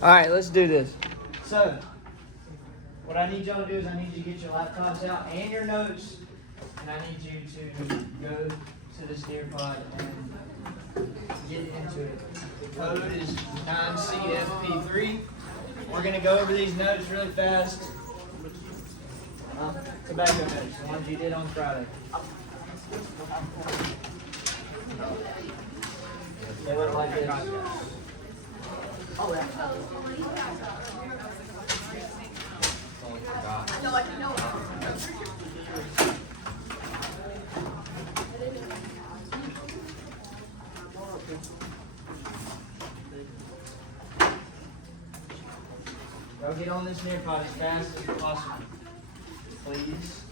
All right, let's do this. So, what I need y'all to do is I need you to get your laptops out and your notes, and I need you to go to the steer pod and get into it. The code is 9CFP3. We're going to go over these notes really fast. Tobacco notes, the ones you did on Friday. They look like this. Go get on this near pod as fast as possible, please.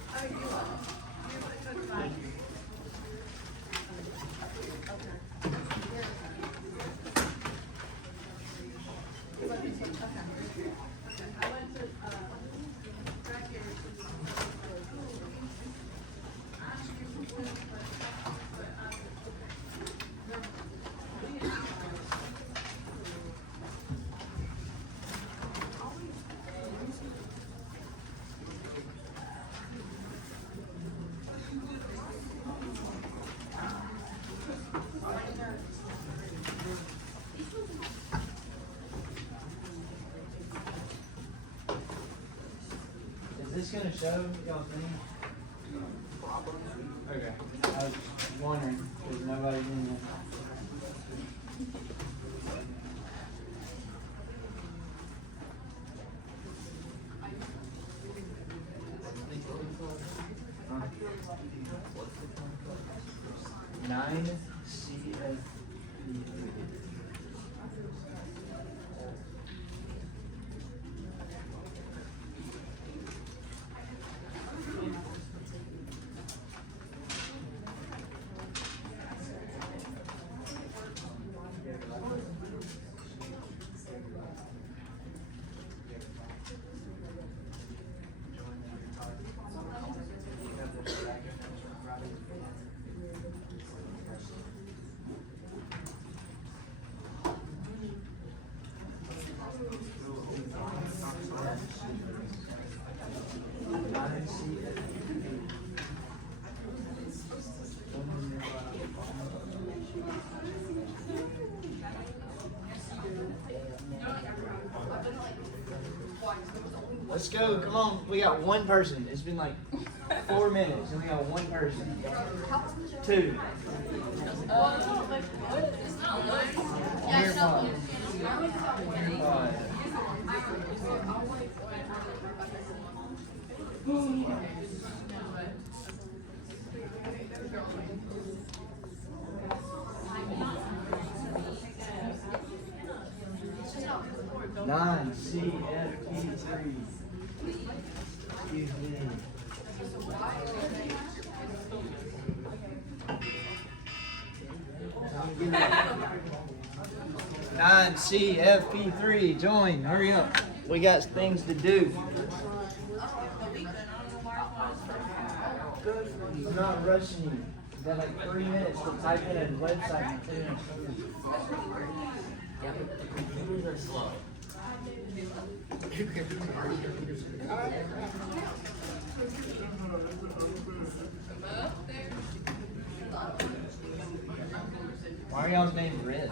Is this gonna show y'all thing? Okay. I was wondering because nobody's in there. Nine CFP. Let's go, come on. We got one person. It's been like 4 minutes and we got one person. 2. Nine CFP3. Excuse me. Nine CFP3. Join. Hurry up. We got things to do. He's not rushing you. He's got like 3 minutes to type in a website in 2 minutes. Computers are slow. Why are y'all's names red?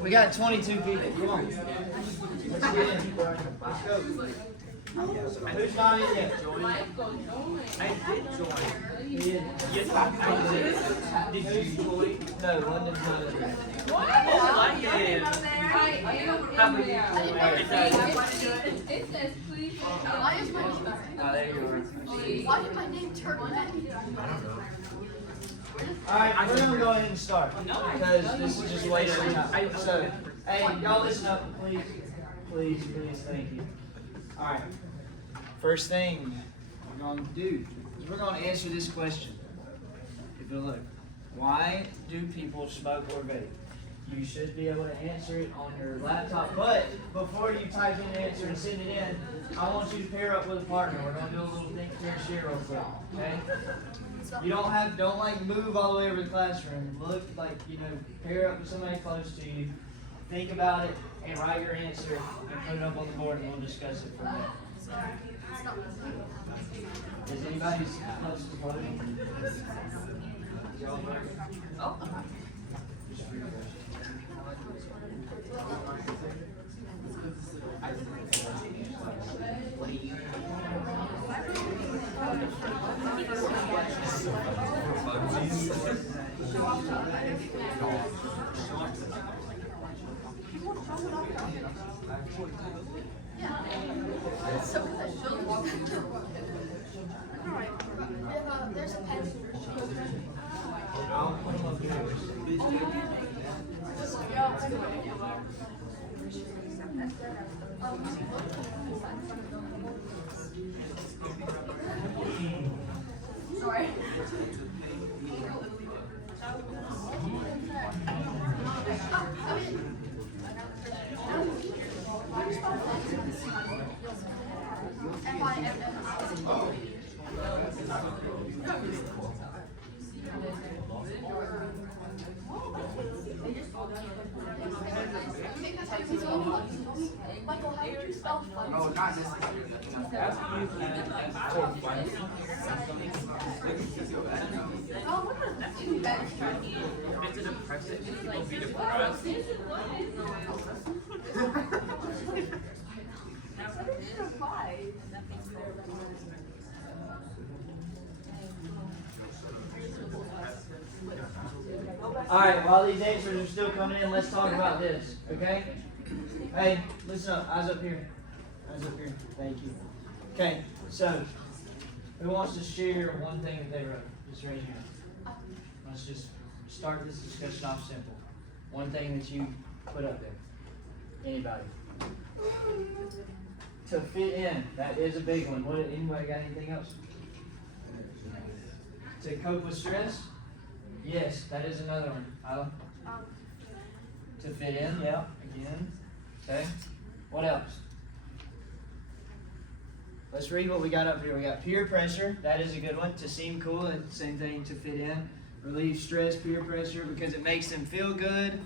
We got 22 people. Come on. Let's get in. Let's go. Who's not in yet? I did join. You did. Yes, I did. Did you join? No, London's not in yet. I did. How many? It says please. Why is my Oh, there you are. why is my name Turtle? Alright, we're gonna go ahead and start. Because this is just wasting time. So, hey, y'all listen up, please. Please, thank you. Alright. First thing we're going to do is we're going to answer this question. If you look, why do people smoke or vape? You should be able to answer it on your laptop, but before you type in the answer and send it in, I want you to pair up with a partner. We're going to do a little think, pair, share real quick, okay? You don't like move all the way over the classroom. Look like, pair up with somebody close to you. Think about it and write your answer and put it up on the board and we'll discuss it from there. Is anybody close to voting? Y'all voting? Oh. Just for your question. There's a pen. I'll put them up here. Sorry. Oh, not necessarily. If it's a depressant, it'll be depressed. Alright, while these answers are still coming in, let's talk about this, okay? Hey, listen up, eyes up here. Eyes up here, thank you. Okay, so, who wants to share one thing that they wrote? Just raise your hand. Let's just start this discussion off simple. One thing that you put up there. Anybody? To fit in, that is a big one. Anybody got anything else? To cope with stress? Yes, that is another one. Isla? To fit in, yeah, again. Okay. What else? Let's read what we got up here. We got peer pressure. That is a good one. To seem cool, and same thing, to fit in. Relieve stress, peer pressure, because it makes them feel good.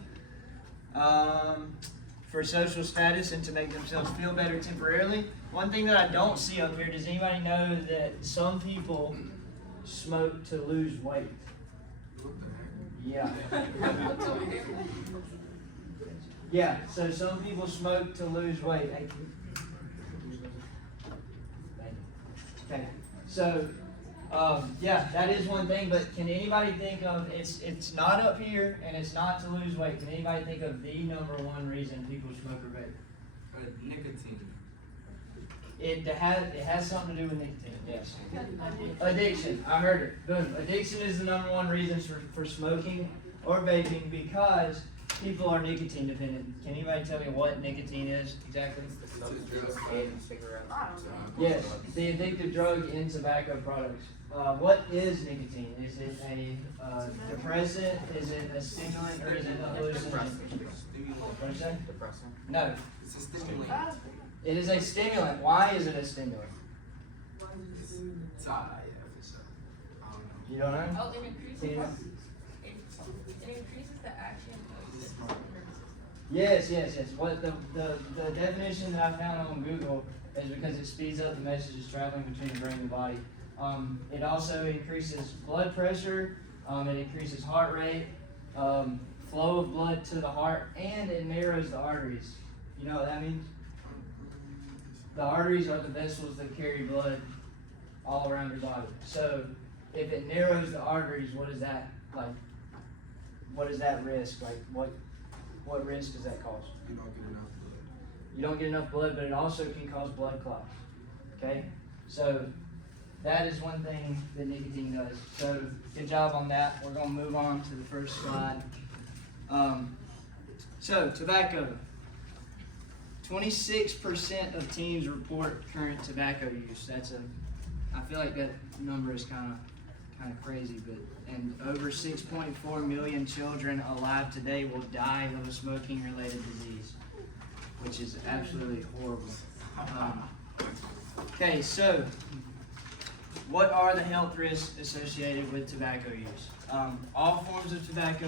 For social status and to make themselves feel better temporarily. One thing that I don't see up here, does anybody know that some people smoke to lose weight? Yeah. Yeah, so some people smoke to lose weight. Thank you. Okay. So, yeah, that is one thing, but can anybody think of, it's not up here and it's not to lose weight. Can anybody think of the number one reason people smoke or vape? Nicotine. It has something to do with nicotine, yes. Addiction, I heard it. Boom. Addiction is the number one reason for smoking or vaping because people are nicotine dependent. Can anybody tell me what nicotine is exactly? The substance in cigarettes. Yes, the addictive drug in tobacco products. What is nicotine? Is it a depressant? Is it a stimulant, or is it a hallucinogen? What did you say? Depressant. No, It's a stimulant. it is a stimulant. Why is it a stimulant? It's alright, yeah, for sure. I don't know. You don't know? Oh, it increases, Can you- it increases the action of the nervous system. Yes. What the definition that I found on Google is because it speeds up the messages traveling between the brain and the body. It also increases blood pressure, it increases heart rate, flow of blood to the heart, and it narrows the arteries. You know what that means? The arteries are the vessels that carry blood all around your body. So if it narrows the arteries, what is that like? What is that risk? Like what risk does that cause? You don't get enough blood. You don't get enough blood, but it also can cause blood clots. Okay? So that is one thing that nicotine does. So good job on that. We're gonna move on to the first slide. So tobacco. 26% of teens report current tobacco use. I feel like that number is kind of crazy, and over 6.4 million children alive today will die of a smoking-related disease, which is absolutely horrible. Okay, so what are the health risks associated with tobacco use? All forms of tobacco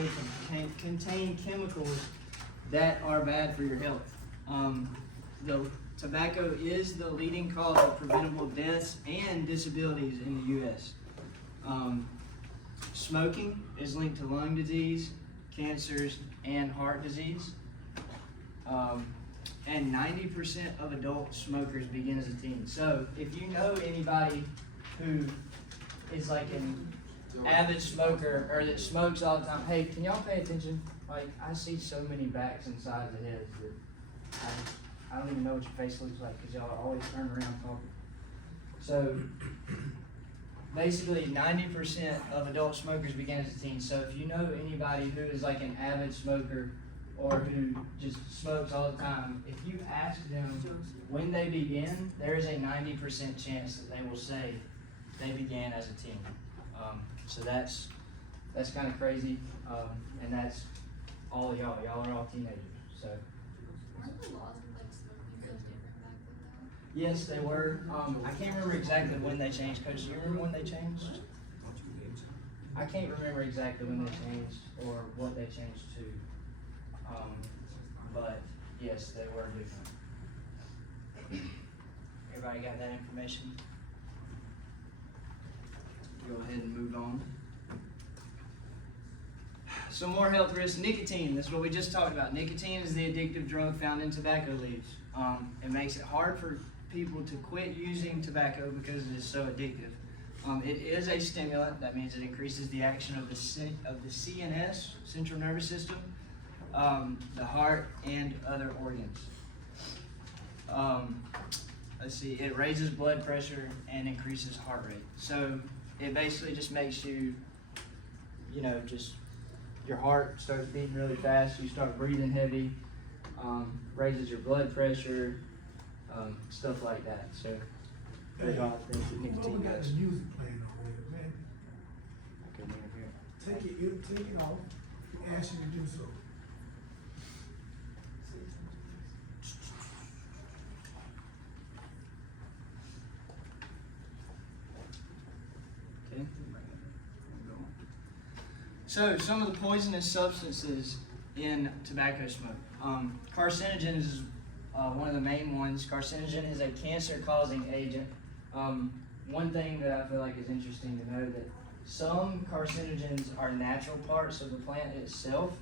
contain chemicals that are bad for your health. The tobacco is the leading cause of preventable deaths and disabilities in the U.S. Smoking is linked to lung disease, cancers, and heart disease. And 90% of adult smokers begin as a teen. So if you know anybody who is like an avid smoker or that smokes all the time, hey, can y'all pay attention? Like, I see so many backs and sides of heads that I don't even know what your face looks like because y'all always turn around talking. So basically 90% of adult smokers begin as a teen. So if you know anybody who is like an avid smoker or who just smokes all the time, if you ask them when they begin, there is a 90% chance that they will say they began as a teen. So that's kind of crazy, and that's all y'all. Y'all are all teenagers. So Weren't the laws of like smoking so different back then though? yes, they were. I can't remember exactly when they changed. Coach, do you remember when they changed? I can't remember exactly when they changed or what they changed to. But yes, they were different. Everybody got that information? Go ahead and move on. Some more health risks. Nicotine, that's what we just talked about. Nicotine is the addictive drug found in tobacco leaves. It makes it hard for people to quit using tobacco because it is so addictive. It is a stimulant. That means it increases the action of the CNS, central nervous system, the heart, and other organs. Let's see, it raises blood pressure and increases heart rate. So it basically just makes you, just your heart starts beating really fast, you start breathing heavy, raises your blood pressure, stuff like that. So there's all the things that We nicotine got does. the music playing over here, man. I couldn't even hear it. Take it off. We ask you to do so. Okay. So some of the poisonous substances in tobacco smoke. Carcinogen is one of the main ones. Carcinogen is a cancer-causing agent. One thing that I feel like is interesting to know that some carcinogens are natural parts of the plant itself,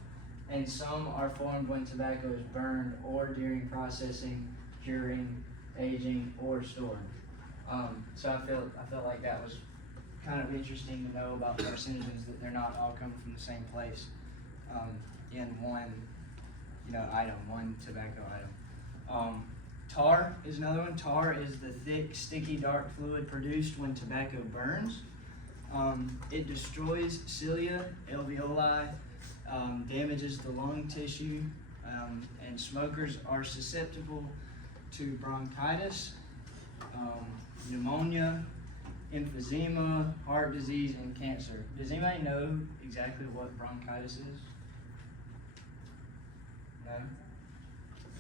and some are formed when tobacco is burned or during processing, curing, aging, or storing. So I felt like that was kind of interesting to know about carcinogens, that they're not all coming from the same place in one, one tobacco item. Tar is another one. Tar is the thick, sticky, dark fluid produced when tobacco burns. It destroys cilia, alveoli, damages the lung tissue, and smokers are susceptible to bronchitis, pneumonia, emphysema, heart disease, and cancer. Does anybody know exactly what bronchitis is? No?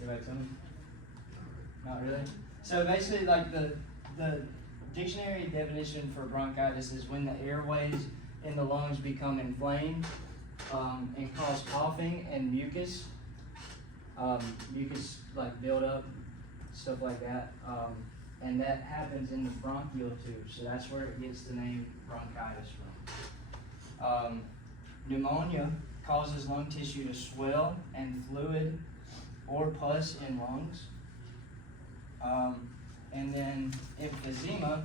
Anybody tell me? Not really? So basically, like the dictionary definition for bronchitis is when the airways in the lungs become inflamed and cause coughing and mucus. Mucus like build up, stuff like that. And that happens in the bronchial tube, so that's where it gets the name bronchitis from. Pneumonia causes lung tissue to swell and fluid or pus in lungs. And then emphysema.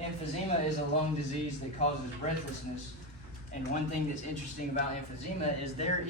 Emphysema is a lung disease that causes breathlessness. And one thing that's interesting about emphysema is there is